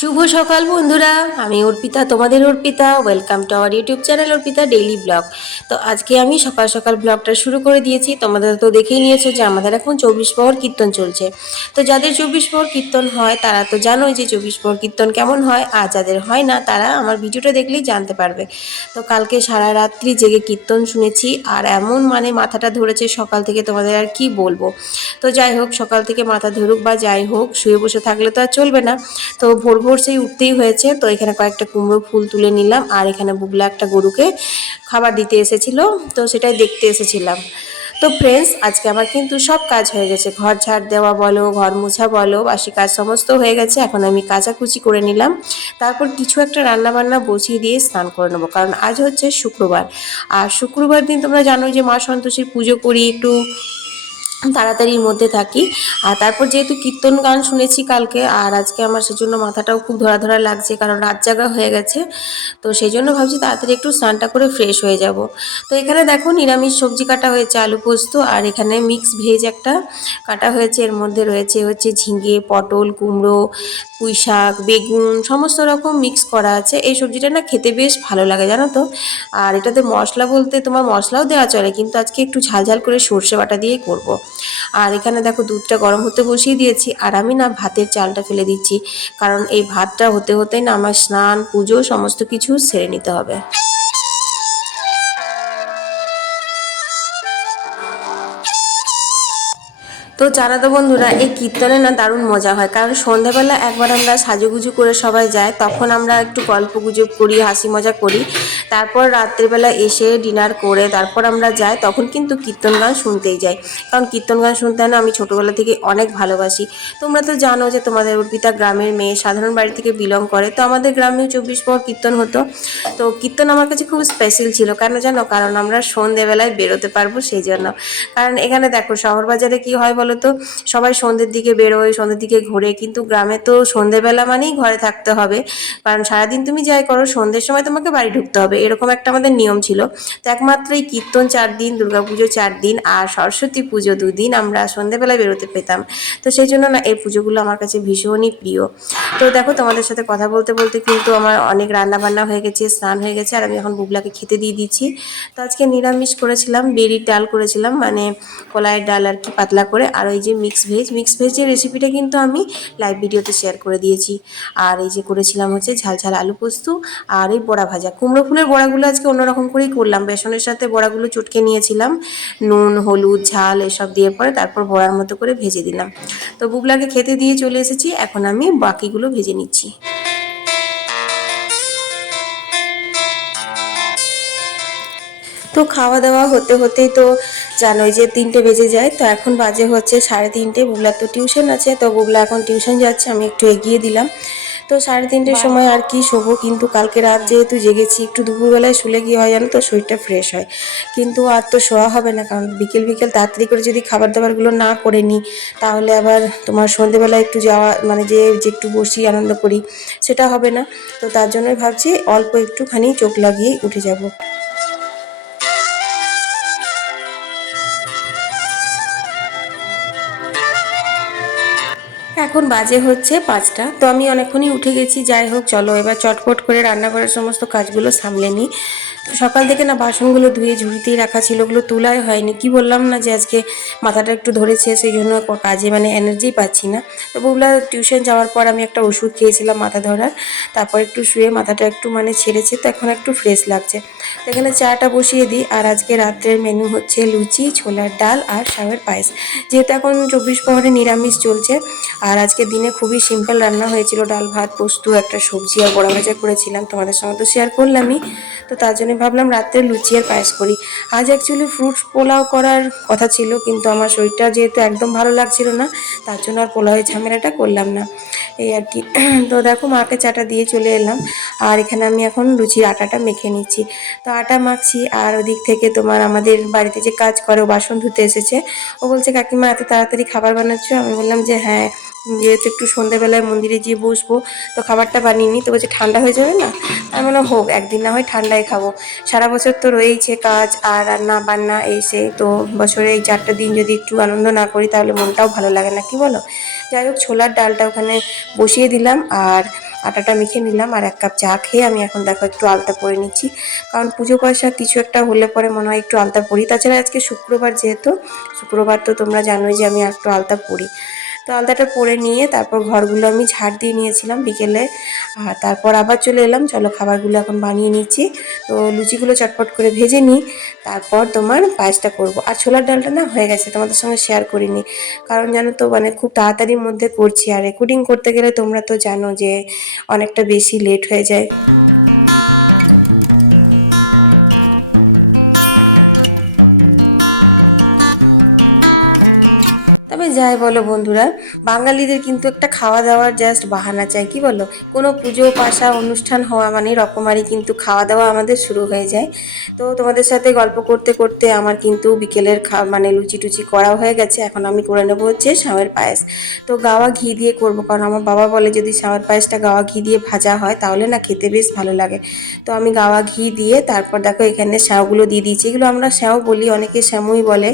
শুভ সকাল, বন্ধুরা। আমি অর্পিতা, তোমাদের Arpita. Welcome to our YouTube channel Arpita daily vlog তো আজকে আমি সকাল সকাল ব্লগটা শুরু করে দিয়েছি। তোমাদের তো দেখেই নিয়েছো যে আমাদের এখন চব্বিশ প্রহর কীর্তন চলছে। তো যাদের চব্বিশ প্রহর কীর্তন হয়, তারা তো জানোই যে চব্বিশ প্রহর কীর্তন কেমন হয়। আর যাদের হয় না, তারা আমার ভিডিওটা দেখলেই জানতে পারবে। তো কালকে সারা রাত্রি জেগে কীর্তন শুনেছি। আর এমন মানে মাথাটা ধরেছে সকাল থেকে তোমাদের আর কি বলব। তো যাই হোক, সকাল থেকে মাথা ধরুক বা যাই হোক, শুয়ে বসে থাকলে তো আর চলবে না। তো ভোর ভোর সেই উঠতেই হয়েছে। তো এখানে কয়েকটা কুমড়ো ফুল তুলে নিলাম আর এখানে বুগলা একটা গরুকে খাবার দিতে এসেছিল। তো সেটাই দেখতে এসেছিলাম। তো ফ্রেন্ডস আজকে আমার কিন্তু সব কাজ হয়ে গেছে। ঘর ঝাড় দেওয়া বলো, ঘর মোছা বলো, বাসি কাজ সমস্ত হয়ে গেছে। এখন আমি কাচাকুচি করে নিলাম। তারপর কিছু একটা রান্না বান্না বসিয়ে দিয়ে স্নান করে নেব। কারণ আজ হচ্ছে শুক্রবার। আর শুক্রবার দিন তোমরা জানো যে মা সন্তোষীর পুজো করি, একটু তাড়াতাড়ির মধ্যে থাকি। আর তারপর যেহেতু কীর্তন গান শুনেছি কালকে, আর আজকে আমার সেজন্য মাথাটাও খুব ধরা ধরা লাগছে, কারণ রাত জাগা হয়ে গেছে। তো সেই জন্য ভাবছি তাড়াতাড়ি একটু স্নানটা করে ফ্রেশ হয়ে যাব। তো এখানে দেখো নিরামিষ সবজি কাটা হয়েছে, আলু পোস্ত, আর এখানে মিক্স ভেজ একটা কাটা হয়েছে। এর মধ্যে রয়েছে হচ্ছে ঝিঙে, পটল, কুমড়ো, পুঁই শাক, বেগুন, সমস্ত রকম মিক্স করা আছে। এই সবজিটা না খেতে বেশ ভালো লাগে, জানো তো? আর এটাতে মশলা বলতে তোমার মশলাও দেওয়া চলে, কিন্তু আজকে একটু ঝাল ঝাল করে সর্ষে বাটা দিয়েই করব। আর এখানে দেখো দুধটা গরম হতে বসিয়ে দিয়েছি আর আমি না ভাতের চালটা ফেলে দিচ্ছি। কারণ এই ভাতটা হতে হতেই না আমার স্নান, পুজো, সমস্ত কিছু সেরে নিতে হবে। তো জানা তো বন্ধুরা, এই কীর্তনে না দারুণ মজা হয়। কারণ সন্ধ্যাবেলা একবার আমরা সাজুগুজু করে সবাই যাই তখন আমরা একটু গল্প গুজব করি, হাসি মজা করি। তারপর রাত্রিবেলা এসে ডিনার করে তারপর আমরা যাই, তখন কিন্তু কীর্তন গান শুনতেই যাই। কারণ কীর্তন গান শুনতে না আমি ছোটোবেলা থেকে অনেক ভালোবাসি। তোমরা তো জানো যে তোমাদের অর্পিতা গ্রামের মেয়ে, সাধারণ বাড়ি থেকে বিলং করে। তো আমাদের গ্রামেও চব্বিশ পর কীর্তন হতো। তো কীর্তন আমার কাছে খুব স্পেশাল ছিল। কেন জানো? কারণ আমরা সন্ধেবেলায় বেরোতে পারব সেই জন্য। কারণ এখানে দেখো শহর বাজারে কী হয় বলো? তো সবাই সন্ধ্যের দিকে বেরোয়, সন্ধ্যের দিকে ঘোরে, কিন্তু গ্রামে তো সন্ধেবেলা মানেই ঘরে থাকতে হবে। কারণ সারাদিন তুমি যাই করো, সন্ধ্যের সময় তোমাকে বাড়ি ঢুকতে হবে। এরকম একটা আমাদের নিয়ম ছিল। তো একমাত্র এই কীর্তন চার দিন, দুর্গাপুজো চার দিন, আর সরস্বতী পুজো দুদিন আমরা সন্ধেবেলায় বেরোতে পেতাম। তো সেই জন্য না, এই পুজোগুলো আমার কাছে ভীষণই প্রিয়। তো দেখো, তোমাদের সাথে কথা বলতে বলতে কিন্তু আমার অনেক রান্না বান্না হয়ে গেছে, স্নান হয়ে গেছে, আর আমি এখন বুবলাকে খেতে দিয়ে দিচ্ছি। তো আজকে নিরামিষ করেছিলাম বেরির ডাল করেছিলাম মানে কলাইয়ের ডাল আর কি পাতলা করে। আর ওই যে মিক্স ভেজ মিক্স ভেজের রেসিপিটা কিন্তু আমি লাইভ ভিডিওতে শেয়ার করে দিয়েছি। আর এই যে করেছিলাম হচ্ছে ঝাল ঝাল আলু পোস্ত আর এই বড়া ভাজা। কুমড়ো ফুলের বড়াগুলো আজকে অন্যরকম করেই করলাম। বেসনের সাথে বড়াগুলো চটকে নিয়েছিলাম। নুন, হলুদ, ঝাল এসব দিয়ে পরে তারপর বড়ার মতো করে ভেজে দিলাম। তো বুবলাকে খেতে দিয়ে চলে এসেছি। এখন আমি বাকিগুলো ভেজে নিচ্ছি। তো খাওয়া দাওয়া হতে হতেই তো জানোই যে তিনটে বেজে যায় তো এখন বাজে হচ্ছে সাড়ে তিনটে বুবলার তো টিউশন আছে তো বুবলা এখন টিউশন যাচ্ছে আমি একটু এগিয়ে দিলাম। তো সাড়ে তিনটের সময় আর কি শোবো কিন্তু কালকে রাত যেহেতু জেগেছি একটু দুপুরবেলায় শুলে গিয়ে হয় জানো তো শরীরটা ফ্রেশ হয়। কিন্তু আর তো শোয়া হবে না কারণ বিকেল বিকেল তাড়াতাড়ি করে যদি খাবার দাবারগুলো না করে নিই তাহলে আবার তোমার সন্ধেবেলা একটু যাওয়া মানে যে যে একটু বসি আনন্দ করি সেটা হবে না। তো তার জন্যই ভাবছি অল্প একটুখানি চোখ লাগিয়ে উঠে যাব। এখন বাজে হচ্ছে পাঁচটা। তো আমি অনেকক্ষণই উঠে গেছি, যাই হোক, চলো এবার চটপট করে রান্নাঘরের সমস্ত কাজগুলো সামলে নিই। তো সকাল থেকে না বাসনগুলো ধুয়ে ঝুড়িতেই রাখা ছিল, ওগুলো তোলাই হয়নি। কি বললাম না যে আজকে মাথাটা একটু ধরেছে সেই জন্য কাজে মানে এনার্জি পাচ্ছি না। তো বললাম টিউশন যাওয়ার পর আমি একটা ওষুধ খেয়েছিলাম মাথা ধরার, তারপর একটু শুয়ে মাথাটা একটু মানে ছেড়েছে, তো এখন একটু ফ্রেশ লাগছে। তো এখানে চাটা বসিয়ে দিই, আর আজকে রাত্রের মেনু হচ্ছে লুচি, ছোলার ডাল আর শাকের পায়েস। যেহেতু এখন চব্বিশ প্রহরে নিরামিষ চলছে, আর আজকে দিনে খুবই সিম্পল রান্না হয়েছিল, ডাল, ভাত, পোস্ত, একটা সবজি আর বড়া ভাজা করেছিলাম। তোমাদের সঙ্গে তো শেয়ার করলামই। তো তার জন্য ভাবলাম রাত্রে লুচি আর পায়েস করি। আজ অ্যাকচুয়ালি ফ্রুটস পোলাও করার কথা ছিল, কিন্তু আমার শরীরটা যেহেতু একদম ভালো লাগছিল না, তার জন্য আর পোলাওয়ের ঝামেলাটা করলাম না। এই আর কি। তো দেখো মাকে চাটা দিয়ে চলে এলাম, আর এখানে আমি এখন লুচির আটাটা মেখে নিচ্ছি। তো আটা মাখছি, আর ওদিক থেকে তোমার আমাদের বাড়িতে যে কাজ করে, ও বাসন ধুতে এসেছে। ও বলছে, কাকিমা, এত তাড়াতাড়ি খাবার বানাচ্ছ? আমি বললাম যে হ্যাঁ। যেহেতু একটু সন্ধ্যেবেলায় মন্দিরে গিয়ে বসবো, তো খাবারটা বানিয়ে নিই। তো বলছে, ঠান্ডা হয়ে যাবে না? আমি বললাম, হোক, একদিন না হয় ঠান্ডায় খাব। সারা বছর তো রয়েইছে কাজ আর রান্না বান্না এসে, তো বছরে এই চারটা দিন যদি একটু আনন্দ না করি, তাহলে মনটাও ভালো লাগে না, কি বলো? যাই হোক, ছোলার ডালটা ওখানে বসিয়ে দিলাম আর আটাটা মেখে নিলাম আর এক কাপ চা খেয়ে আমি এখন দেখো একটু আলতা পরে নিচ্ছি। কারণ পুজো পয়সা কিছু একটা হলে পরে মনে হয় একটু আলতা পরি। তাছাড়া আজকে শুক্রবার যেহেতু, শুক্রবার তো তোমরা জানোই যে আমি একটু আলতা পরি। তো আলতাটা পরে নিয়ে তারপর ঘরগুলো আমি ঝাড় দিয়ে নিয়েছিলাম বিকেলে। আর তারপর আবার চলে এলাম। চলো খাবারগুলো এখন বানিয়ে নিচ্ছি। তো লুচিগুলো চটপট করে ভেজে নিই। তারপর তোমার পায়েসটা করব। আর ছোলার ডালটা না হয়ে গেছে, তোমাদের সঙ্গে শেয়ার করিনি। কারণ জানো তো মানে খুব তাড়াতাড়ির মধ্যে করছি। আর রেকর্ডিং করতে গেলে তোমরা তো জানো যে অনেকটা বেশি লেট হয়ে যায়। যাই বলো বন্ধুরা? বাঙালিদের কিন্তু একটা খাওয়া দাওয়ার জাস্ট বাহানা চাই, কি বলো? কোনো পুজো, পাশা, অনুষ্ঠান হওয়া মানে রকমারি কিন্তু খাওয়া দাওয়া আমাদের শুরু হয়ে যায়। তো তোমাদের সাথে গল্প করতে করতে আমার কিন্তু বিকেলের খা মানে লুচি টুচি করা হয়ে গেছে। এখন আমি করে নেব হচ্ছে শামের পায়েস। তো গাওয়া ঘি দিয়ে করব, কারণ আমার বাবা বলে যদি শামের পায়েসটা গাওয়া ঘি দিয়ে ভাজা হয়, তাহলে না খেতে বেশ ভালো লাগে। তো আমি গাওয়া ঘি দিয়ে তারপর দেখো এখানে শ্যাওগুলো দিয়ে দিয়েছি। এগুলো আমরা শ্যাও বলি, অনেকে শ্যামুই বলে।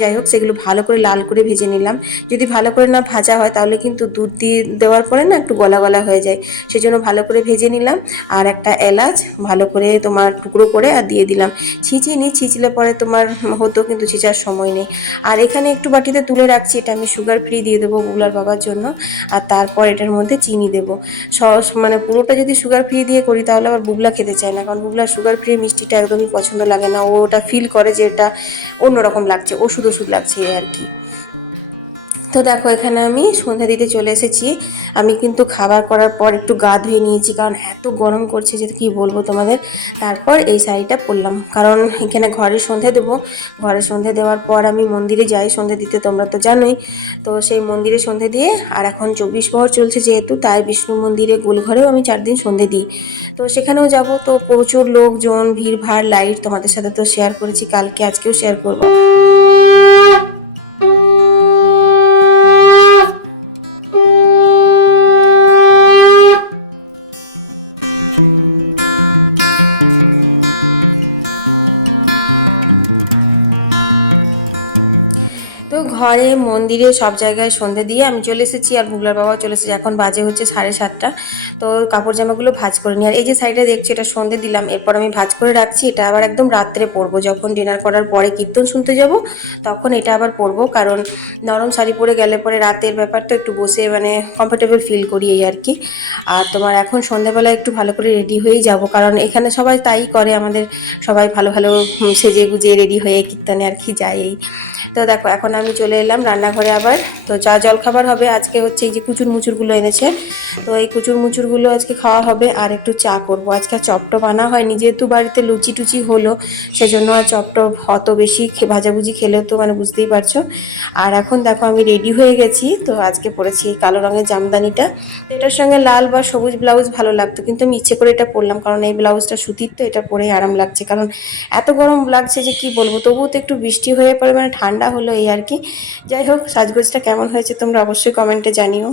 যাই হোক, সেগুলো ভালো করে লাল করে ভেজে নিলাম। যদি ভালো করে না ভাজা হয় তাহলে কিন্তু দুধ দিয়ে দেওয়ার পরে না একটু গলা গলা হয়ে যায়। সেজন্য ভালো করে ভেজে নিলাম। আর একটা এলাচ ভালো করে তোমার টুকরো করে আর দিয়ে দিলাম। ছিঁচিনি, ছিঁচলে পরে তোমার হতো কিন্তু ছিঁচার সময় নেই। আর এখানে একটু বাটিতে তুলে রাখছি, এটা আমি সুগার ফ্রি দিয়ে দেবো বুগলার বাবার জন্য। আর তারপর এটার মধ্যে চিনি দেবো। সস মানে পুরোটা যদি সুগার ফ্রি দিয়ে করি তাহলে আবার বুগলা খেতে চায় না। কারণ বুগলা সুগার ফ্রি মিষ্টিটা একদমই পছন্দ লাগে না। ও ওটা ফিল করে যে এটা অন্যরকম লাগছে, ওষুধ ওষুধ লাগছে আর কি। তো দেখো, এখানে আমি সন্ধ্যা দিতে চলে এসেছি। আমি কিন্তু খাবার করার পর একটু গা ধুয়ে নিয়েছি, কারণ এত গরম করছে যে কি বলব তোমাদের। তারপর এই শাড়িটা পরলাম। কারণ এখানে ঘরে সন্ধে দেবো। ঘরে সন্ধে দেওয়ার পর আমি মন্দিরে যাই। সন্ধে দিতে তোমরা তো জানোই। তো সেই মন্দিরে সন্ধে দিয়ে আর এখন চব্বিশ প্রহর চলছে যেহেতু, তাই বিষ্ণু মন্দিরে গোলঘরেও আমি চার দিন সন্ধে দিই। তো সেখানেও যাব। তো প্রচুর লোকজন ভিড় ভাড় লাইট তোমাদের সাথে তো শেয়ার করেছি। কালকে আজকেও শেয়ার করব। তো ঘরে, মন্দিরে, সব জায়গায় সন্ধে দিয়ে আমি চলে এসেছি আর বুগলার বাবা চলে এসেছি। এখন বাজে হচ্ছে সাড়ে সাতটা। তো কাপড় জামাগুলো ভাজ করে নিই। আর এই যে সাইডে দেখছি, এটা সন্ধে দিলাম। এরপর আমি ভাজ করে রাখছি। এটা আবার একদম রাত্রে পরবো। যখন ডিনার করার পরে কীর্তন শুনতে যাব, তখন এটা আবার পরবো। কারণ নরম শাড়ি পরে গেলে পরে রাতের ব্যাপার তো একটু বসে মানে কমফোর্টেবল ফিল করি এই আর কি। আর তোমার এখন সন্ধেবেলা একটু ভালো করে রেডি হয়েই যাব। কারণ এখানে সবাই তাই করে। আমাদের সবাই ভালো ভালো সেজে গুজে রেডি হয়ে কীর্তনে আর কি যায় এই তো দেখো, এখন আমি চলে এলাম, রান্নাঘরে আবার। তো যা জলখাবার হবে, আজকে হচ্ছে এই যে কুচুর মুচুরগুলো এনেছে। তো এই কুচুর মুচুরগুলো আজকে খাওয়া হবে আর একটু চা করব। আজকে চপটপ আনা হয়নি, যেহেতু বাড়িতে লুচি টুচি হলো, সেজন্য আর চপটপ অত বেশি ভাজাভুজি খেলেও তো মানে বুঝতেই পারছ। আর এখন দেখো আমি রেডি হয়ে গেছি, তো আজকে পরেছি এই কালো রঙের জামদানিটা। তো এটার সঙ্গে লাল বা সবুজ ব্লাউজ ভালো লাগতো, কিন্তু আমি ইচ্ছে করে এটা পরলাম, কারণ এই ব্লাউজটা সুতির তো, এটা পরেই আরাম লাগছে। কারণ এত গরম লাগছে যে কি বলব, তবুও তো একটু বৃষ্টি হয়ে পড়ে মানে ঠান্ডা হলো এই আর কি? যাই হোক সাজগোজটা কেমন হয়েছে তোমরা অবশ্যই কমেন্টে জানিও।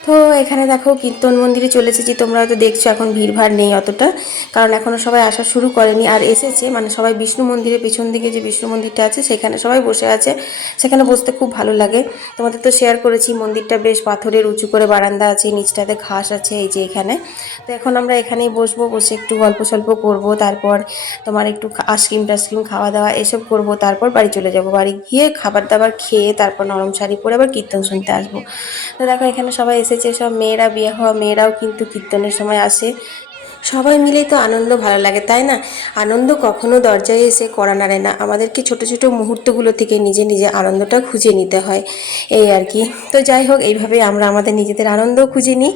তো এখানে দেখো কীর্তন মন্দিরে চলে এসেছি তোমরা হয়তো দেখছ এখন ভিড়ভাড় নেই অতটা, কারণ এখনও সবাই আসা শুরু করেনি। আর এসেছে মানে সবাই বিষ্ণু মন্দিরের পেছন দিকে যে বিষ্ণু মন্দিরটা আছে, সেখানে সবাই বসে আছে। সেখানে বসতে খুব ভালো লাগে। তোমাদের তো শেয়ার করেছি, মন্দিরটা বেশ পাথরের উঁচু করে বারান্দা আছে, নিচটাতে ঘাস আছে এই যে এখানে। তো এখন আমরা এখানেই বসবো, বসে একটু গল্প সল্প করব, তারপর তোমার একটু আইসক্রিম টাইসক্রিম খাওয়া দাওয়া এসব করব, তারপর বাড়ি চলে যাব। বাড়ি গিয়ে খাবার দাবার খেয়ে তারপর নরম শাড়ি পরে আবার কীর্তন শুনতে আসব। তো দেখো এখানে সবাই এসেছে, সব মেয়েরা বিয়ে হওয়া মেয়েরাও কিন্তু কীর্তনের সময় আসে। সবাই মিলেই তো আনন্দ ভালো লাগে, তাই না? আনন্দ কখনো দরজায় এসে করা নাড়ে না। আমাদেরকে ছোট ছোট মুহূর্তগুলো থেকে নিজে নিজে আনন্দটা খুঁজে নিতে হয়, এই আর কি। তো যাই হোক এইভাবে আমরা আমাদের নিজেদের আনন্দ খুঁজে নিই।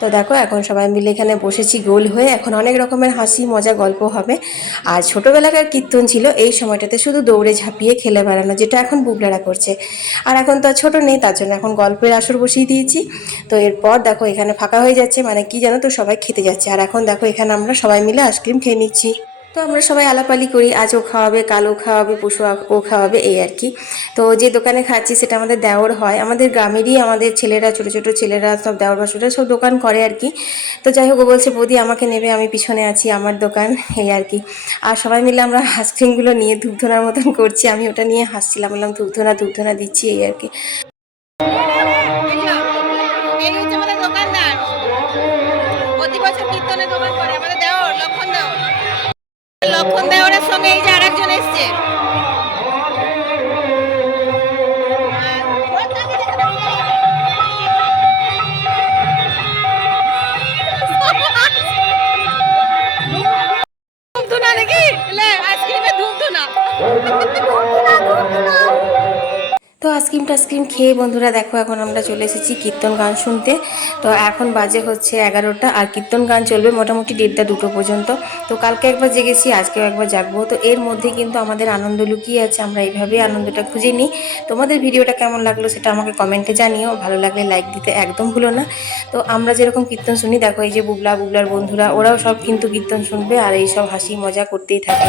তো দেখো, এখন সবাই মিলে এখানে বসেছি গোল হয়ে। এখন অনেক রকমের হাসি, মজা, গল্প হবে। আর ছোটোবেলাকার কীর্তন ছিল, এই সময়টাতে শুধু দৌড়ে ঝাঁপিয়ে খেলে বেড়ানো, যেটা এখন বুবলারা করছে। আর এখন তো ছোটো নেই, তার জন্য এখন গল্পের আসর বসিয়ে দিয়েছি। তো এরপর দেখো, এখানে ফাঁকা হয়ে যাচ্ছে মানে কি জানো তো, সবাই খেতে যাচ্ছে। আর এখন দেখো এখানে আমরা সবাই মিলে আইসক্রিম খেয়ে নিচ্ছি। তো আমরা সবাই আলাপালি করি, আজ ও খাওয়াবে, কাল খাওয়াবে পশু ও খাওয়াবে, এই আর কি। তো যে দোকানে খাচ্ছি সেটা আমাদের দেওর হয়। আমাদের গ্রামেরই আমাদের ছেলেরা, ছোট ছোট ছেলেরা সব দেওর বাসুরা সব দোকান করে আর কি। তো যাই হোক, ও বলছে, বৌদি, আমাকে নেবে, আমি পিছনে আছি, আমার দোকান এই আর কি। আর সবাই মিলে আমরা আইসক্রিমগুলো নিয়ে ধূপধনার মতন করছি। আমি ওটা নিয়ে হাসছিলাম, বললাম, ধূপধনা ধূপধনা দিচ্ছি এই আর কি। দোকানদার। প্রতি বছর কীর্তনে দোকান করে। আমাদের দেওয়ার লক্ষণ দেওয়ার লক্ষণ দেওরের সঙ্গে এই যে আরেকজন এসছে। আইসক্রিম টাইসক্রিম খেয়ে বন্ধুরা দেখো এখন আমরা চলে এসেছি কীর্তন গান শুনতে তো এখন বাজে হচ্ছে এগারোটা আর কীর্তন গান চলবে মোটামুটি দেড়টা দুটো পর্যন্ত তো কালকে একবার জেগেছি আজকেও একবার জাগবো তো এর মধ্যে কিন্তু আমাদের আনন্দ লুকিয়ে আছে আমরা এইভাবেই আনন্দটা খুঁজে নিই তোমাদের ভিডিওটা কেমন লাগল সেটা আমাকে কমেন্টে জানিও ভালো লাগলে লাইক দিতে একদম ভুলো না তো আমরা যেরকম কীর্তন শুনি দেখো এই যে বুবলা বুবলার বন্ধুরা ওরাও সব কিন্তু কীর্তন শুনবে আর এই সব হাসি মজা করতেই থাকে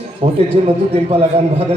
ভোটের জন্য দুদিন পালা গান ভাগ